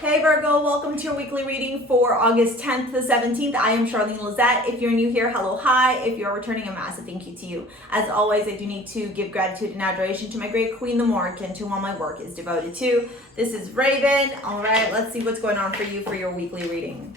Hey Virgo, welcome to your weekly reading for August 10th to the 17th. I am Charlene Lizette. If you're new here, hello, hi. If you're returning, a massive thank you to you. As always, I do need to give gratitude and adoration to my great queen, the Morgan, to whom my work is devoted to. This is Raven. All right, let's see what's going on for you for your weekly reading.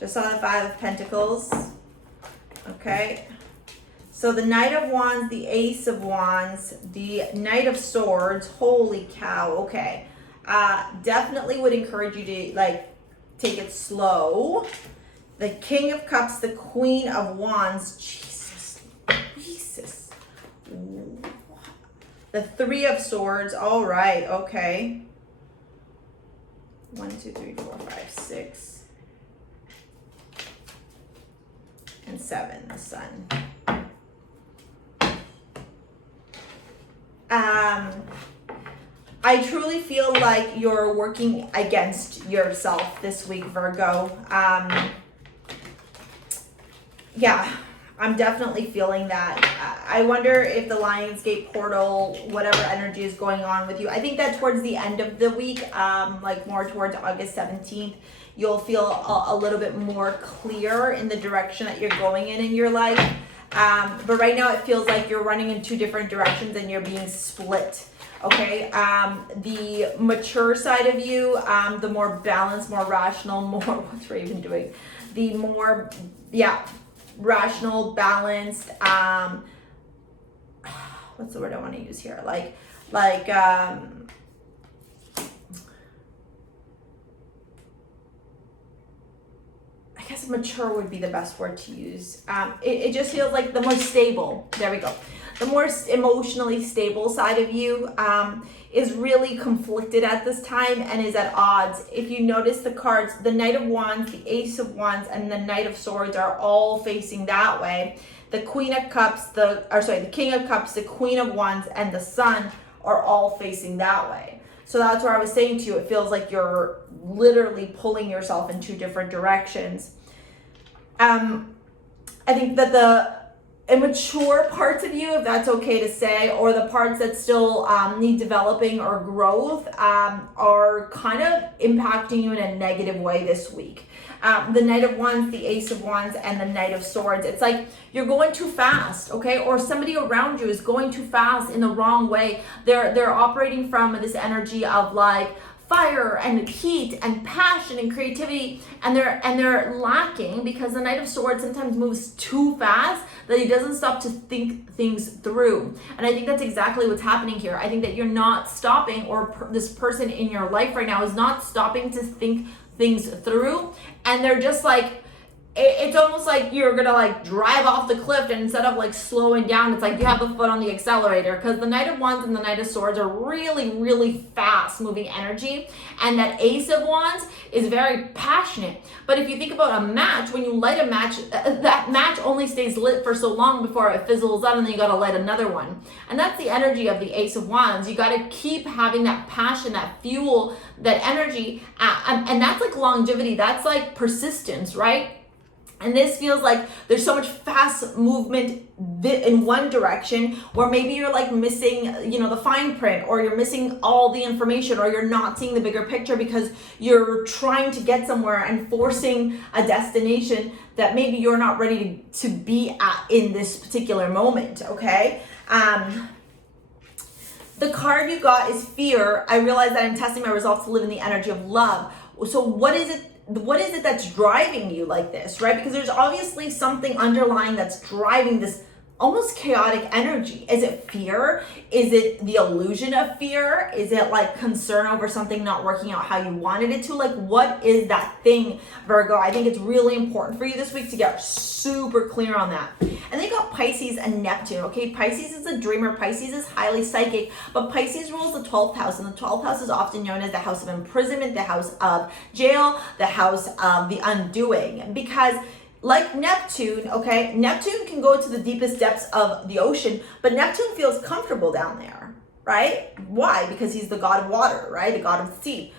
Just saw the Five of Pentacles. Okay. So the Knight of Wands, the Ace of Wands, the Knight of Swords. Holy cow. Okay. Definitely would encourage you to take it slow. The King of Cups, the Queen of Wands. Jesus. The Three of Swords. All right. Okay. 1, 2, 3, 4, 5, 6. And 7, the Sun. I truly feel like you're working against yourself this week, Virgo. Yeah, I'm definitely feeling that. I wonder if the Lionsgate portal, whatever energy is going on with you, I think that towards the end of the week, like more towards August 17th, you'll feel a little bit more clear in the direction that you're going in your life. But right now it feels like you're running in two different directions and you're being split. Okay, the mature side of you, the more balanced, more rational, what's Raven doing? The more, rational, balanced, what's the word I want to use here? I guess mature would be the best word to use. It just feels like the more stable. There we go. The more emotionally stable side of you is really conflicted at this time and is at odds. If you notice the cards, the Knight of Wands, the Ace of Wands, and the Knight of Swords are all facing that way. The Queen of Cups, the King of Cups, the Queen of Wands, and the Sun are all facing that way. So that's where I was saying to you, it feels like you're literally pulling yourself in two different directions. I think that the immature parts of you, if that's okay to say, or the parts that still need developing or growth, are kind of impacting you in a negative way this week. The Knight of Wands, the Ace of Wands, and the Knight of Swords. It's like you're going too fast, okay? Or somebody around you is going too fast in the wrong way. They're operating from this energy of like fire and heat and passion and creativity, and they're lacking because the Knight of Swords sometimes moves too fast that he doesn't stop to think things through. And I think that's exactly what's happening here. I think that you're not stopping, or this person in your life right now is not stopping to think things through, and they're just like, it's almost like you're gonna like drive off the cliff, and instead of like slowing down, it's like you have the foot on the accelerator, because the Knight of Wands and the Knight of Swords are really, really fast moving energy, and that Ace of Wands is very passionate. But if you think about a match, when you light a match, that match only stays lit for so long before it fizzles out, and then you gotta light another one. And that's the energy of the Ace of Wands. You gotta keep having that passion, that fuel, that energy, and that's like longevity, that's like persistence, right? And this feels like there's so much fast movement in one direction, where maybe you're like missing, the fine print, or you're missing all the information, or you're not seeing the bigger picture because you're trying to get somewhere and forcing a destination that maybe you're not ready to be at in this particular moment, okay? The card you got is Fear. I realize that I'm testing my results to live in the energy of love. So what is it that's driving you like this, right? Because there's obviously something underlying that's driving this almost chaotic energy. Is it fear? Is it the illusion of fear? Is it like concern over something not working out how you wanted it to? Like, what is that thing, Virgo? I think it's really important for you this week to get super clear on that. And they got Pisces and Neptune, okay? Pisces is a dreamer. Pisces is highly psychic, but Pisces rules the 12th house, and the 12th house is often known as the house of imprisonment, the house of jail, the house of the undoing, because like Neptune, okay, Neptune can go to the deepest depths of the ocean, but Neptune feels comfortable down there, right? Why? Because he's the god of water, right? The god of the sea.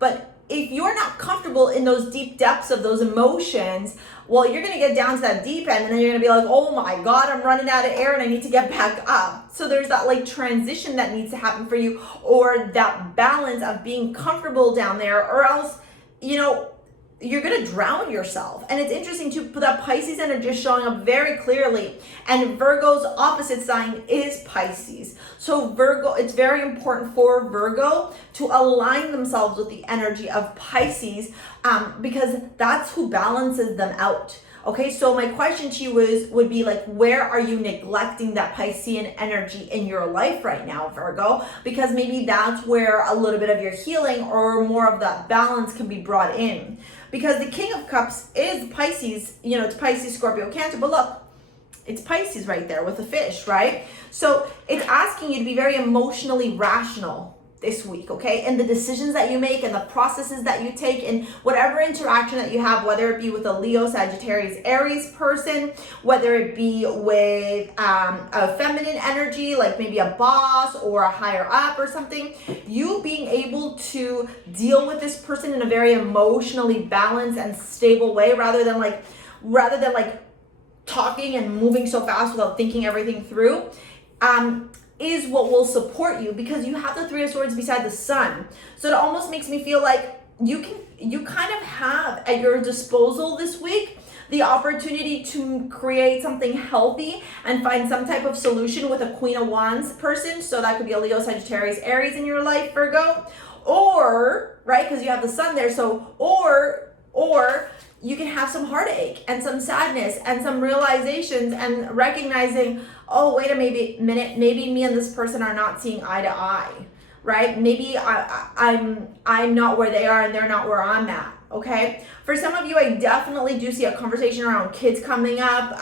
But if you're not comfortable in those deep depths of those emotions, well, you're going to get down to that deep end, and then you're going to be like, oh my God, I'm running out of air and I need to get back up. So there's that like transition that needs to happen for you, or that balance of being comfortable down there, or else, you know, you're going to drown yourself. And it's interesting too, that Pisces energy is showing up very clearly, and Virgo's opposite sign is Pisces. So Virgo, it's very important for Virgo to align themselves with the energy of Pisces, because that's who balances them out. Okay, so my question to you would be like, where are you neglecting that Piscean energy in your life right now, Virgo? Because maybe that's where a little bit of your healing or more of that balance can be brought in. Because the King of Cups is Pisces, you know, it's Pisces, Scorpio, Cancer, but look, it's Pisces right there with the fish, right? So it's asking you to be very emotionally rational this week, okay? And the decisions that you make and the processes that you take and whatever interaction that you have, whether it be with a Leo, Sagittarius, Aries person, whether it be with a feminine energy, like maybe a boss or a higher up or something, you being able to deal with this person in a very emotionally balanced and stable way, rather than like talking and moving so fast without thinking everything through, is what will support you, because you have the Three of Swords beside the Sun. So it almost makes me feel like you kind of have at your disposal this week the opportunity to create something healthy and find some type of solution with a Queen of Wands person. So that could be a Leo, Sagittarius, Aries in your life, Virgo, or, right, because you have the Sun there. So, or you can have some heartache and some sadness and some realizations and recognizing, oh, wait a minute, maybe me and this person are not seeing eye to eye, right? Maybe I'm not where they are and they're not where I'm at, okay? For some of you, I definitely do see a conversation around kids coming up.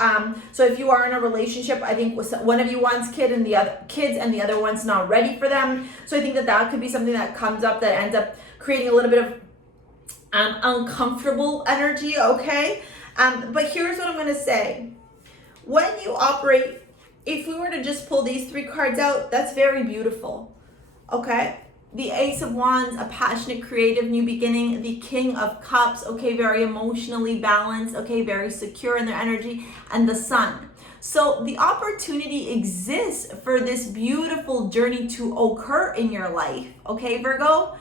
So if you are in a relationship, I think one of you wants kids and the other one's not ready for them. So I think that could be something that comes up that ends up creating a little bit of uncomfortable energy, okay? But here's what I'm going to say. When you operate, if we were to just pull these three cards out, that's very beautiful, okay? The Ace of Wands, a passionate, creative new beginning. The King of Cups, okay, very emotionally balanced, okay, very secure in their energy. And the Sun. So the opportunity exists for this beautiful journey to occur in your life, okay, Virgo?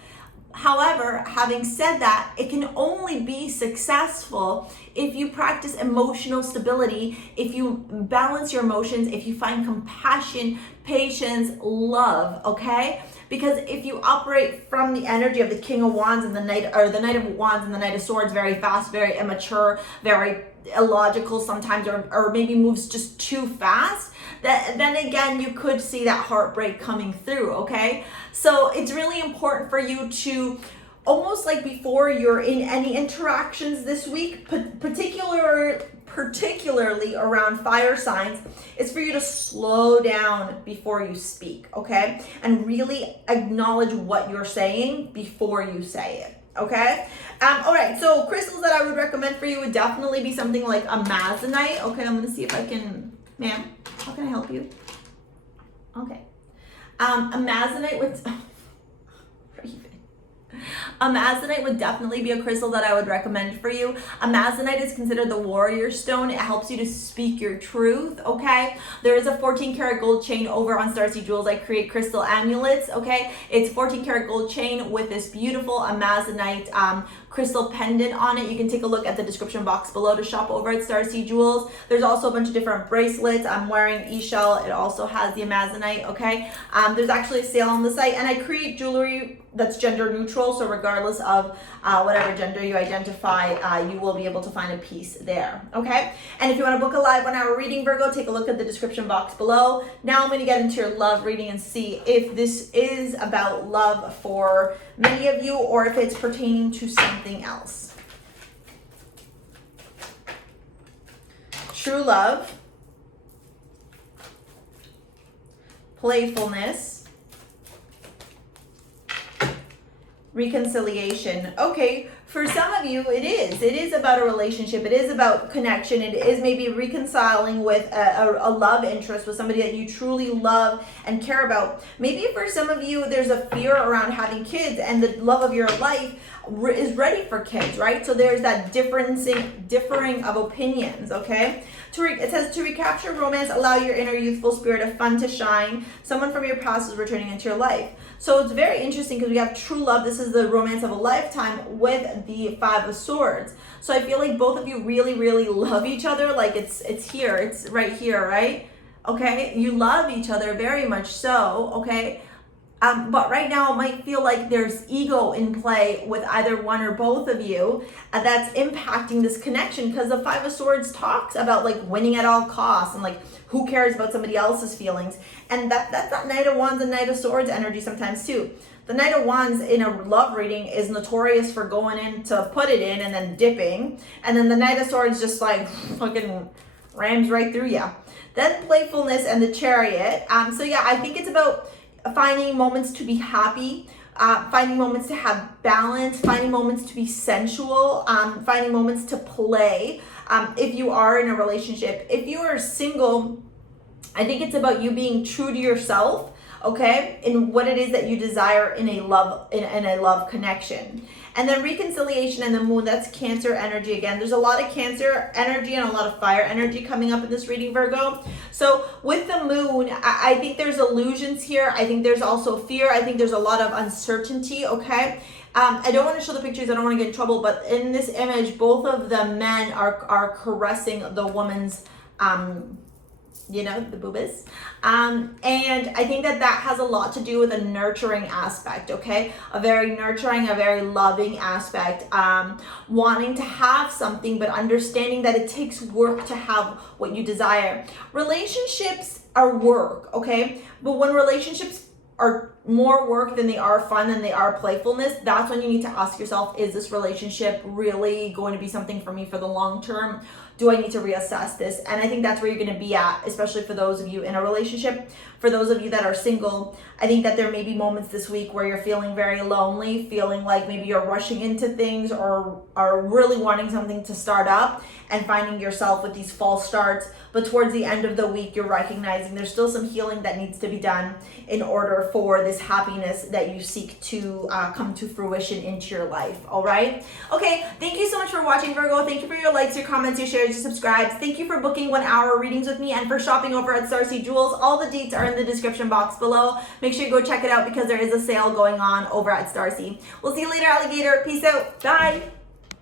However, having said that, it can only be successful if you practice emotional stability, if you balance your emotions, if you find compassion, patience, love, okay? Because if you operate from the energy of the King of Wands and the Knight of Wands and the Knight of Swords, very fast, very immature, very illogical sometimes, or maybe moves just too fast, then again, you could see that heartbreak coming through, okay? So it's really important for you to, almost like before you're in any interactions this week, particularly around fire signs, is for you to slow down before you speak, okay? And really acknowledge what you're saying before you say it. Okay. All right. So crystals that I would recommend for you would definitely be something like a Amazonite. Okay. I'm going to see if I can, ma'am, how can I help you? Okay. Amazonite would definitely be a crystal that I would recommend for you. Amazonite is considered the warrior stone. It helps you to speak your truth, okay? There is a 14 karat gold chain over on STARSEA Jewels. I create crystal amulets, okay? It's 14 karat gold chain with this beautiful Amazonite crystal pendant on it. You can take a look at the description box below to shop over at STARSEA Jewels. There's also a bunch of different bracelets. I'm wearing E-shell. It also has the Amazonite, okay? There's actually a sale on the site, and I create jewelry that's gender neutral, so regardless of whatever gender you identify, you will be able to find a piece there, okay? And if you want to book a live 1 hour reading, Virgo, take a look at the description box below. Now I'm going to get into your love reading and see if this is about love for many of you or if it's pertaining to something else. True love, playfulness, reconciliation. Okay, for some of you, it is about a relationship. It is about connection. It is maybe reconciling with a love interest, with somebody that you truly love and care about. Maybe for some of you, there's a fear around having kids, and the love of your life is ready for kids, right? So there's that differing of opinions. Okay, it says to recapture romance, allow your inner youthful spirit of fun to shine. Someone from your past is returning into your life. So it's very interesting because we have true love. This is the romance of a lifetime with the Five of Swords. So I feel like both of you really, really love each other. Like it's here, it's right here, right? Okay, you love each other very much so, okay? But right now it might feel like there's ego in play with either one or both of you that's impacting this connection, because the Five of Swords talks about like winning at all costs and like who cares about somebody else's feelings. And that's that Knight of Wands and Knight of Swords energy sometimes too. The Knight of Wands in a love reading is notorious for going in to put it in and then dipping. And then the Knight of Swords just like fucking rams right through you. Then playfulness and the Chariot. So yeah, I think it's about finding moments to be happy, finding moments to have balance, finding moments to be sensual, finding moments to play. If you are in a relationship, if you are single, I think it's about you being true to yourself, okay, in what it is that you desire in a love connection. And then reconciliation and the Moon, that's Cancer energy again. There's a lot of Cancer energy and a lot of fire energy coming up in this reading, Virgo. So with the Moon, I think there's illusions here. I think there's also fear. I think there's a lot of uncertainty, okay? I don't want to show the pictures. I don't want to get in trouble. But in this image, both of the men are caressing the woman's you know, the boobas. And I think that has a lot to do with a nurturing aspect, okay? A very nurturing, a very loving aspect. Wanting to have something, but understanding that it takes work to have what you desire. Relationships are work, okay? But when relationships are more work than they are fun, than they are playfulness, that's when you need to ask yourself, is this relationship really going to be something for me for the long term? Do I need to reassess this? And I think that's where you're going to be at, especially for those of you in a relationship. For those of you that are single, I think that there may be moments this week where you're feeling very lonely, feeling like maybe you're rushing into things or are really wanting something to start up and finding yourself with these false starts. But towards the end of the week, you're recognizing there's still some healing that needs to be done in order for this happiness that you seek to come to fruition into your life. All right? Okay, thank you so much for watching, Virgo. Thank you for your likes, your comments, your shares, your subscribes. Thank you for booking 1 hour readings with me and for shopping over at STARSEA Jewels. All the deets are in the description box below. Make sure you go check it out because there is a sale going on over at STARSEA. We'll see you later, alligator. Peace out. Bye.